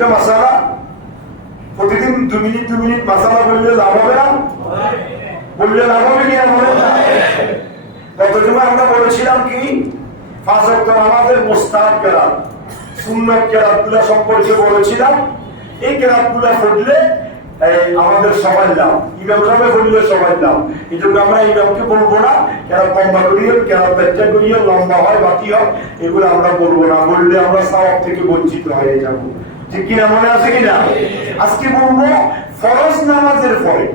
একটা মশালা প্রতিদিন দু মিনিট দু মিনিট মশালা বললে লাভ হবে না? বললে লাভ হবে কি বলে আমরা বলেছিলাম কি আমাদের মোস্তাদ কেরাত, সুন্নত কেরাতগুলা সম্পর্কে বলেছিলাম। এই কেরাতগুলা পড়লে আমাদের সবাই লাভ ইমাম সাহেব সবাই লাভ এই জন্য আমরা ইমামকে বলব না লম্বা লম্বা হয়, বাকি হয়, এগুলো আমরা বলব না। বললে আমরা সব থেকে বঞ্চিত হয়ে যাব। ঠিক কিনা, মনে আছে কিনা? আজকে বলব, ফরজ নামাজের পরে,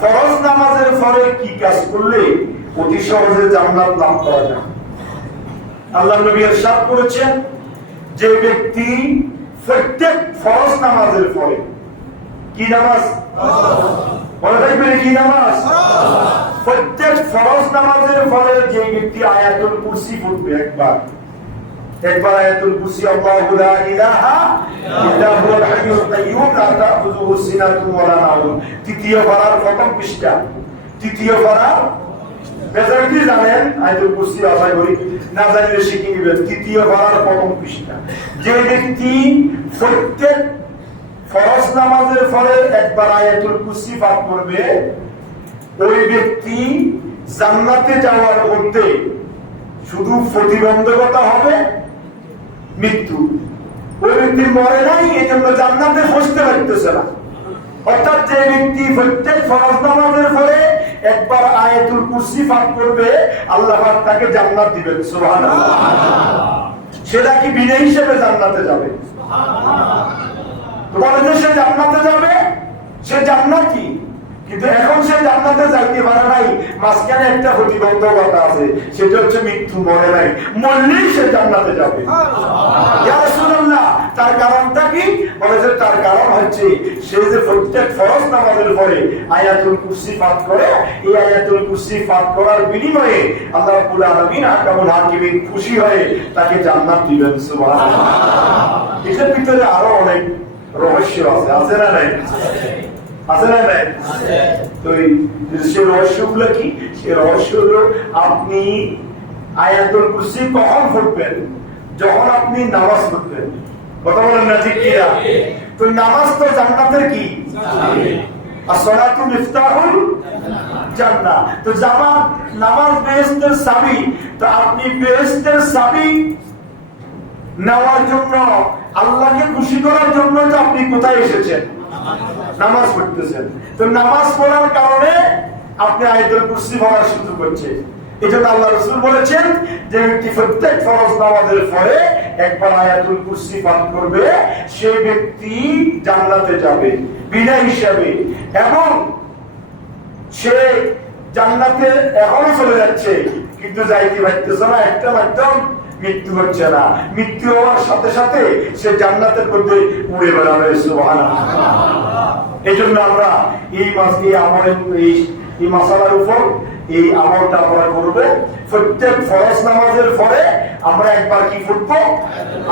ফরজ নামাজের পরে কি কাজ করলে অতি সহজে জান্নাত লাভ করা যায়? আল্লাহ নবী করেছেন যে ব্যক্তি প্রত্যেক ফরজ নামাজের পরে কি নামাজ? থাকবে কি নামাজ? প্রত্যেক ফরজ নামাজের পরে যে ব্যক্তি আয়াতুল কুরসি পড়বে একবার আয়াতুল কুরসি, আল্লাহু লা ইলাহা ইল্লা হুয়াল হাইয়ুল কাইয়্যুম লা তাখুযুহু সিনাতুন তৃতীয় পারার প্রথম পৃষ্ঠা। তৃতীয় মেজরিটি জানেন আয়াতুল কুরসি আশা করি না শিখে নেবেন তৃতীয় পারার প্রথম পৃষ্ঠা। যে ব্যক্তি প্রত্যেক ফরজ নামাজের ফলে একবার আয়াতুল কুরসি পাঠ করবে, ওই ব্যক্তি জান্নাতে যাওয়ার মধ্যে শুধু প্রতিবন্ধকতা হবে মৃত্যু। ওই ব্যক্তি মরে নাই এই জন্য জান্নাতে বসতে পারতেছে না। অর্থাৎ যে ব্যক্তি প্রত্যেক ফরজ নামাজের পরে একবার আয়াতুল কুরসি পাঠ করবে আল্লাহ পাক তাকে জান্নাত দিবেন সুবহানাল্লাহ। সেটা কি বিনা হিসেবে জান্নাতে যাবে? বলে যে সে জান্নাতে যাবে সে জান্নাতি কিন্তু এখন সে জান্নাতে যাইতে পারে নাই। মাঝখানে একটা প্রতিবন্ধকতা আছে সেটা হচ্ছে মৃত্যু মরে নাই। মরলেই সে জান্নাতে যাবে। তার কারণটা কি? তার কারণ হচ্ছে সে যে প্রত্যেক ফরজ নামাজের পরে আয়াতুল কুরসি পাঠ করে এই আয়াতুল কুরসি পাঠ করার বিনিময়ে আল্লাহ রাব্বুল আলামিন আকামুল হাকিমিন খুশি হয়ে তাকে জান্নাত দিবেন সুবহানাল্লাহ। এটার ভিতরে আরও অনেক রহস্য আছে আছে না নাই? আছে না নাই? তো সে রহস্যগুলো কি? সে রহস্য হলো আপনি আয়াতুল কুরসি কখন পড়বেন? যখন আপনি নামাজ পড়বেন। কথা বলেন না ঠিক কিনা? তো নামাজ তো জান্নাতের কি? আসসালাতু মিফতাহুল জান্নাহ তো জামাত নামাজ বেহেশতের চাবি তো আপনি বেহেশতের চাবি নেওয়ার জন্য আল্লাহকে খুশি করার জন্য তো আপনি কোথায় এসেছেন? নামাজ পড়তেছেন। তো নামাজ পড়ার কারণে আপনি আয়াতুল কুরসি জন্য আল্লাহ রসুল বলেছেন যে ব্যক্তি প্রত্যেক ফরজ নামাজের পরে একবার আয়াতুল কুরসি করবে ব্যক্তি জান্নাতে যাবে, বিনা হিসাবে। এবং সে জান্নাতে এখনও চলে যাচ্ছে, কিন্তু যাইতে পারতেছে না, একটা মাধ্যম মৃত্যু হচ্ছে না। মৃত্যু হওয়ার সাথে সাথে সে জান্নাতের মধ্যে উড়ে বেড়াবে, সুবহানাল্লাহ। এই জন্য আমরা এই মাস এই আমলের এই মাসালার উপর এই আমলটা আমরা করব। প্রত্যেক ফরজ নামাজের পরে আমরা একবার কি ফুটবো?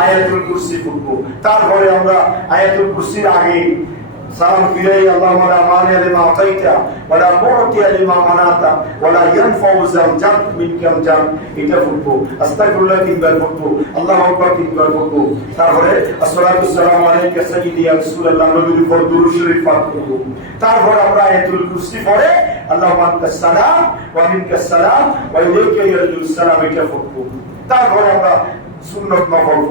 আয়াতুল কুরসি ফুটবো। তারপরে আমরা আয়াতুল কুরসির আগে ফিরাই আল্লাহ ওয়ালা মানিয়া লিমা আতাইতা ওয়ালা মুতিয়া লিমা মানাতা ওয়ালা ইয়ানফাউ যাল জাদ মিনকাল জাদ এটা ফুটবো আস্তাগফিরুল্লাহ তিনবার ফুটবো আল্লাহু আকবার তিনবার ফুটবো তারপরে আসসালাতু সালামু আলাইকা সাইয়্যিদি ইয়া রাসূলুল্লাহ নবীর উপর দুরূদ শরীফ পাঠ করব তারপর আমরা আয়াতুল কুরসি পড়ে আল্লাহু আনতাস সালাম ওয়া মিনকাস সালাম ওয়া ইলাইকা ইয়ারজুস সালাম এটা ফুটবো তারপর আমরা সুন্নত করব।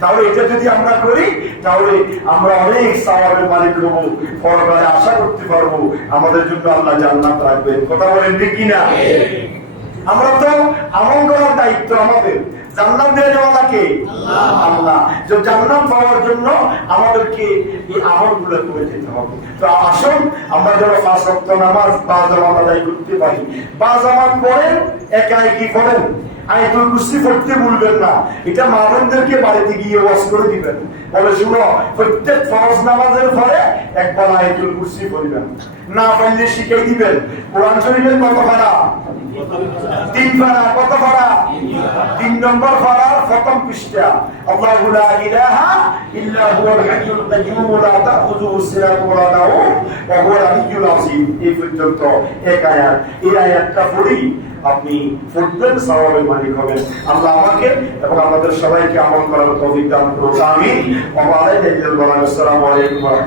তাহলে এটা যদি আমরা করি, তাহলে আমরা অনেক সাওয়াবের মালিক হব পরকালে আশা করতে পারব, আমাদের জন্য আল্লাহ জান্নাত রাখবেন। কথা বলেন কিনা? আমরা তো আমল করার দায়িত্ব আমাদের। জান্নাত আল্লাহ। যে জান্নাত পাওয়ার জন্য আমাদেরকে এই করে যেতে হবে। তো আসুন, আমরা পাঁচ নামাজ আদায় করতে পারি একা একই পড়েন আয়াতুল কুরসি পড়তে না। এটা মা বাড়িতে গিয়ে করে দিবেন। বলে, শুনো, প্রত্যেক ফরজ নামাজের পরে একবার আয়াতুল না পারলে শিখাই দিবেন। কোরআন শরীফের কত তিন কত তিন নম্বর প্রথম পৃষ্ঠা। ইলাহা ইল্লা হুয়াল হাইয়ুল কাইয়্যুম লা তাখুযুহু ওয়া লা ওয়া হুয়াল আযীম। এই পর্যন্ত এক আয়াত। এই আয়াতটা পড়ি আপনি ফুটবেন মালিক হবেন। আল্লাহ আমাকে এবং আমাদের সবাইকে আমল করার কবিতা আলাইকুম ওয়া